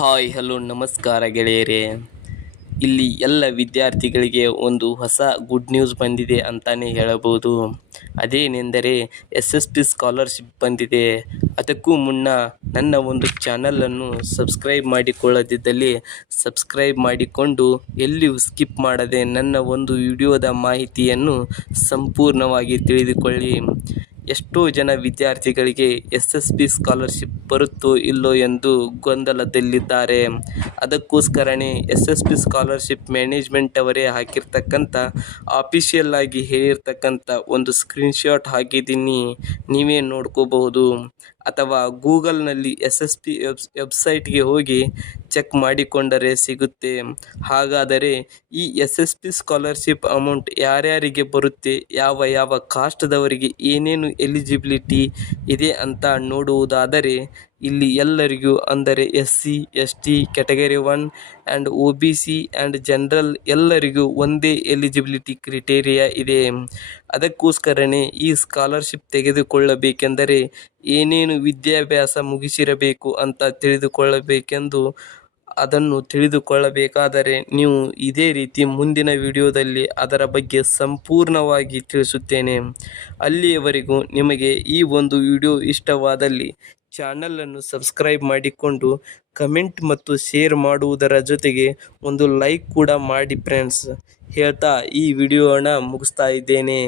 Hi hello ನಮಸ್ಕಾರ ಗೆಳೆಯರೇ. ಇಲ್ಲಿ ಎಲ್ಲ ವಿದ್ಯಾರ್ಥಿಗಳಿಗೆ ಒಂದು ಹೊಸ ಗುಡ್ ನ್ಯೂಸ್ ಬಂದಿದೆ ಅಂತಲೇ ಹೇಳಬಹುದು. ಅದೇನೆಂದರೆ SSP ಸ್ಕಾಲರ್ಶಿಪ್ ಬಂದಿದೆ. ಅದಕ್ಕೂ ಮುನ್ನ ನನ್ನ ಒಂದು ಚಾನಲನ್ನು ಸಬ್ಸ್ಕ್ರೈಬ್ ಮಾಡಿಕೊಳ್ಳದಿದ್ದಲ್ಲಿ ಸಬ್ಸ್ಕ್ರೈಬ್ ಮಾಡಿಕೊಂಡು ಎಲ್ಲಿಯೂ ಸ್ಕಿಪ್ ಮಾಡದೆ ನನ್ನ ಒಂದು ವಿಡಿಯೋದ ಮಾಹಿತಿಯನ್ನು ಸಂಪೂರ್ಣವಾಗಿ ತಿಳಿದುಕೊಳ್ಳಿ. ಎಷ್ಟೋ ಜನ ವಿದ್ಯಾರ್ಥಿಗಳಿಗೆ SSP ಸ್ಕಾಲರ್ಶಿಪ್ ಬರುತ್ತೋ ಇಲ್ಲೋ ಎಂದು ಗೊಂದಲದಲ್ಲಿದ್ದಾರೆ. ಅದಕ್ಕೋಸ್ಕರನೇ SSP ಸ್ಕಾಲರ್ಶಿಪ್ ಮ್ಯಾನೇಜ್ಮೆಂಟ್ ಅವರೇ ಹಾಕಿರ್ತಕ್ಕಂಥ ಆಫಿಷಿಯಲ್ ಆಗಿ ಹೇಳಿರ್ತಕ್ಕಂಥ ಒಂದು ಸ್ಕ್ರೀನ್ಶಾಟ್ ಹಾಕಿದ್ದೀನಿ, ನೀವೇ ನೋಡ್ಕೋಬಹುದು. ಅಥವಾ ಗೂಗಲ್ನಲ್ಲಿ SSP ವೆಬ್ಸೈಟ್ಗೆ ಹೋಗಿ ಚೆಕ್ ಮಾಡಿಕೊಂಡರೆ ಸಿಗುತ್ತೆ. ಹಾಗಾದರೆ ಈ SSP ಸ್ಕಾಲರ್ಶಿಪ್ ಅಮೌಂಟ್ ಯಾರ್ಯಾರಿಗೆ ಬರುತ್ತೆ, ಯಾವ ಯಾವ ಕಾಸ್ಟ್ದವರಿಗೆ ಏನೇನು ಎಲಿಜಿಬಿಲಿಟಿ ಇದೆ ಅಂತ ನೋಡುವುದಾದರೆ ಇಲ್ಲಿ ಎಲ್ಲರಿಗೂ ಅಂದರೆ SC ST category 1 and OBC and general ಎಲ್ಲರಿಗೂ ಒಂದೇ ಎಲಿಜಿಬಿಲಿಟಿ ಕ್ರಿಟೇರಿಯಾ ಇದೆ. ಅದಕ್ಕೋಸ್ಕರನೇ ಈ ಸ್ಕಾಲರ್ಶಿಪ್ ತೆಗೆದುಕೊಳ್ಳಬೇಕೆಂದರೆ ಏನೇನು ವಿದ್ಯಾಭ್ಯಾಸ ಮುಗಿಸಿರಬೇಕು ಅಂತ ತಿಳಿದುಕೊಳ್ಳಬೇಕೆಂದು ಅದನ್ನು ತಿಳಿದುಕೊಳ್ಳಬೇಕಾದರೆ ನೀವು ಇದೇ ರೀತಿ ಮುಂದಿನ ವಿಡಿಯೋದಲ್ಲಿ ಅದರ ಬಗ್ಗೆ ಸಂಪೂರ್ಣವಾಗಿ ತಿಳಿಸುತ್ತೇನೆ. ಅಲ್ಲಿಯವರೆಗೂ ನಿಮಗೆ ಈ ಒಂದು ವಿಡಿಯೋ ಇಷ್ಟವಾದಲ್ಲಿ ಚಾನಲನ್ನು ಸಬ್ಸ್ಕ್ರೈಬ್ ಮಾಡಿಕೊಂಡು ಕಮೆಂಟ್ ಮತ್ತು ಶೇರ್ ಮಾಡುವುದರ ಜೊತೆಗೆ ಒಂದು ಲೈಕ್ ಕೂಡ ಮಾಡಿ ಫ್ರೆಂಡ್ಸ್ ಹೇಳ್ತಾ ಈ ವಿಡಿಯೋನ ಮುಗಿಸ್ತಾ ಇದ್ದೇನೆ.